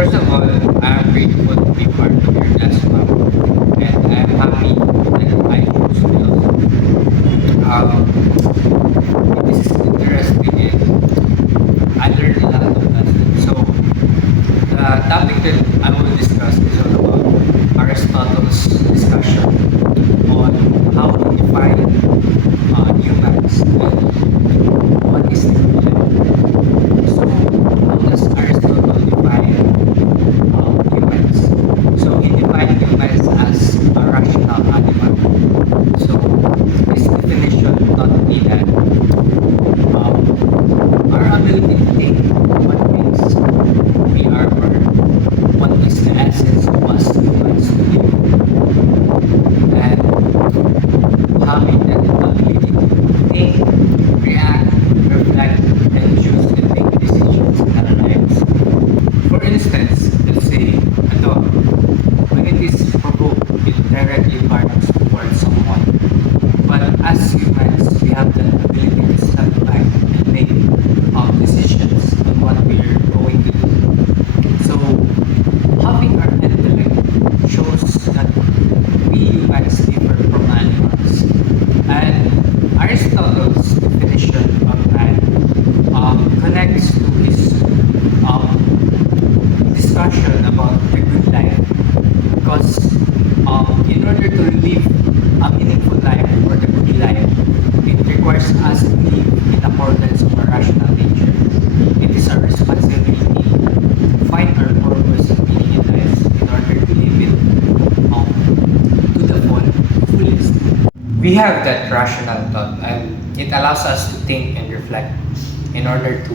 First of all, I'm grateful to be part of your class, ma'am, and I'm happy that I chose philosophy. It is interesting and I learned a lot of lessons. So, the topic that I will discuss is all about Aristotle's discussion on how to define humans and what is the human. So, how does Aristotle define humans? So, he defined humans as a rational animal. So, this definition taught me that our ability to think what makes we are or what is the essence of us humans to live and having that ability to think, react, reflect, and choose and make decisions in our lives. For instance, let's say a dog, when it is provoked, it directly barks towards someone. But as humans, we have the ability to step back and make decisions on what we are going to do. So, having our intellect shows that we humans differ from animals. And Aristotle's definition of man connects to his discussion about the good life. Because in order to live a meaningful life or the good life, it requires us to live in accordance with our rational nature. It is our responsibility to find our purpose and meaning in life in order to live it to the fullest. We have that rational thought and it allows us to think and reflect in order to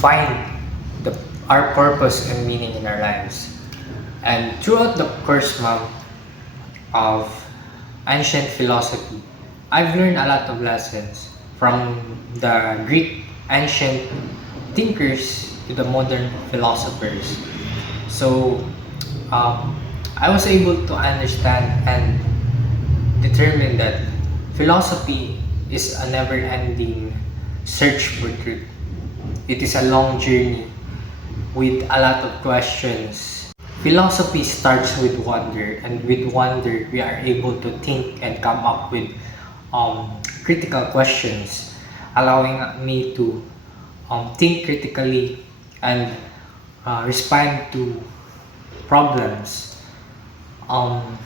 find our purpose and meaning in our lives. And throughout the course, ma'am, of ancient philosophy, I've learned a lot of lessons from the Greek ancient thinkers to the modern philosophers. So I was able to understand and determine that philosophy is a never-ending search for truth. It is a long journey with a lot of questions. Philosophy starts with wonder, and with wonder, we are able to think and come up with critical questions, allowing me to think critically and respond to problems. Um,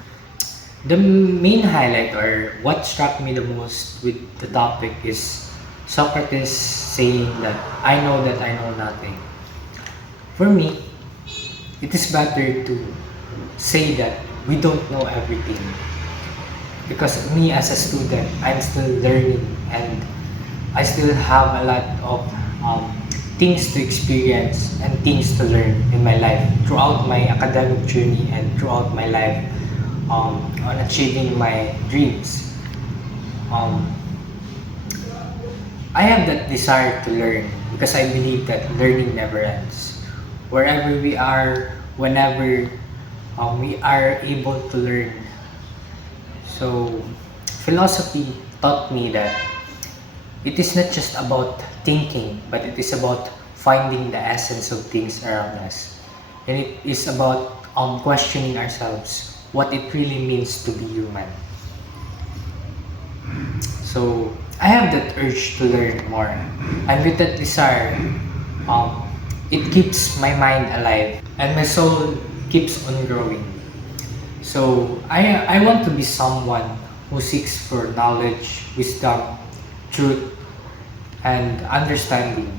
the main highlight or what struck me the most with the topic is Socrates saying that I know nothing. For me, it is better to say that we don't know everything because me as a student, I'm still learning and I still have a lot of things to experience and things to learn in my life throughout my academic journey and throughout my life on achieving my dreams. Um, I have that desire to learn because I believe that learning never ends. Wherever we are, whenever we are able to learn. So, philosophy taught me that it is not just about thinking, but it is about finding the essence of things around us. And it is about questioning ourselves what it really means to be human. So, I have that urge to learn more. And with that desire, it keeps my mind alive and my soul keeps on growing. So I want to be someone who seeks for knowledge, wisdom, truth, and understanding.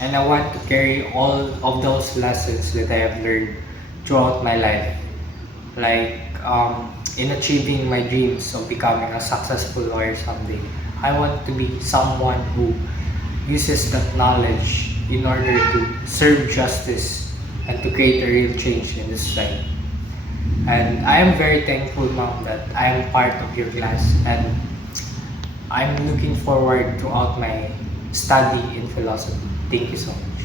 And I want to carry all of those lessons that I have learned throughout my life. Like in achieving my dreams of becoming a successful lawyer someday, I want to be someone who uses that knowledge in order to serve justice and to create a real change in the society. And I am very thankful, ma'am, that I am part of your class and I'm looking forward throughout my study in philosophy. Thank you so much.